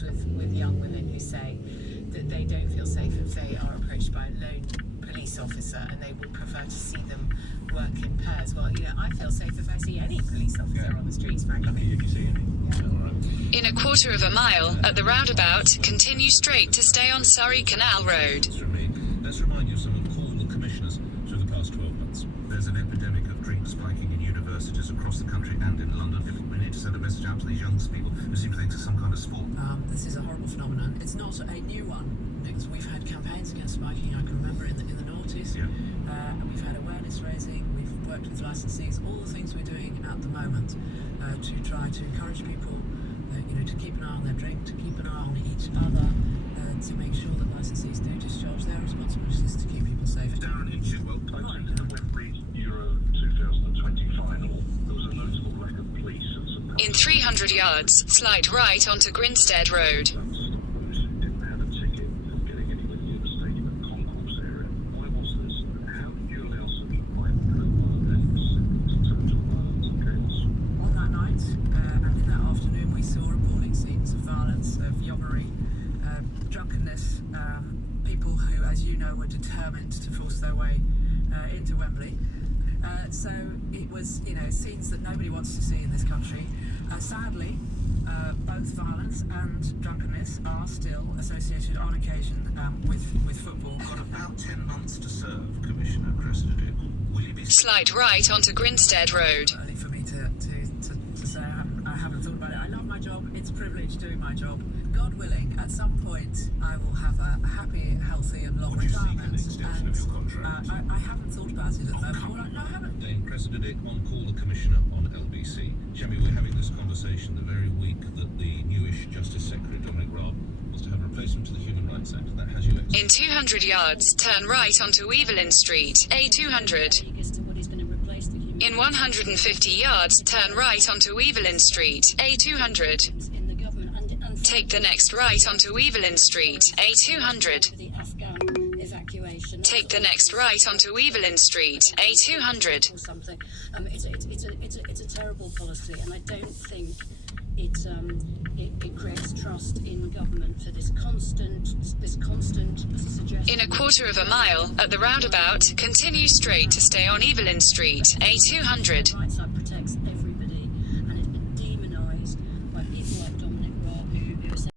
talks with young women who say that they don't feel safe if they are approached by a lone police officer, and they would prefer to see them work in pairs. Well, I feel safe if I see any police officer on the streets, frankly. Lucky if you see any. Yeah. All right. In a quarter of a mile at the roundabout, continue straight to stay on Surrey Canal Road. From me, let's remind you of some of the commissioners through the past 12 months. There's an epidemic of drink spiking in universities across the country and in London. We need to send a message out to these young people who seem to think it's some kind of sport. This is a horrible phenomenon. It's not a new one. We've had campaigns against spiking, I can remember, in the noughties. Yeah. And we've had awareness raising, we've worked with licensees, all the things we're doing at the moment to try to encourage people to keep an eye on their drink, to keep an eye on each other, to make sure that licensees do discharge their responsibilities to keep people safe. Darren in Chigwell. Closely to the Wembley Euro 2020 final, there was a notable lack of police at St. In 300 yards, slide right onto Grinstead Road. Didn't have a ticket for getting anywhere near the stadium and concourse area. Why was this? How did you allow such a violent events to turn to violence and chaos? On that night and in that afternoon, we saw appalling scenes of violence, of yobbery, drunkenness, people who, as you know, were determined to force their way into Wembley. So it was, scenes that nobody wants to see in this country. Sadly, both violence and drunkenness are still associated on occasion with football. Got about 10 months to serve, Commissioner Cressida. Will you be... Slide right onto Grinstead Road. Early for me to say I haven't thought about it. I love my job. It's a privilege doing my job. God willing, at some point I will have a happy, healthy and long Would you seek an retirement. extension of your contract? I haven't thought about it at the moment. Well, no, I haven't. Dame Cressida on call the Commissioner on LBC. Shammy, we're having this conversation the very week that the newish Justice Secretary Dominic Raab wants to have a replacement to the Human Rights Act. That has you ex- In 200 yards, turn right onto Evelyn Street, A200. In 150 yards, turn right onto Evelyn Street, A200. Take the next right onto Evelyn Street, A200. Take the next right onto Evelyn Street, A200. It's a terrible policy, and I don't think it creates trust in government for this constant suggestion. In a quarter of a mile at the roundabout, continue straight to stay on Evelyn Street, A200.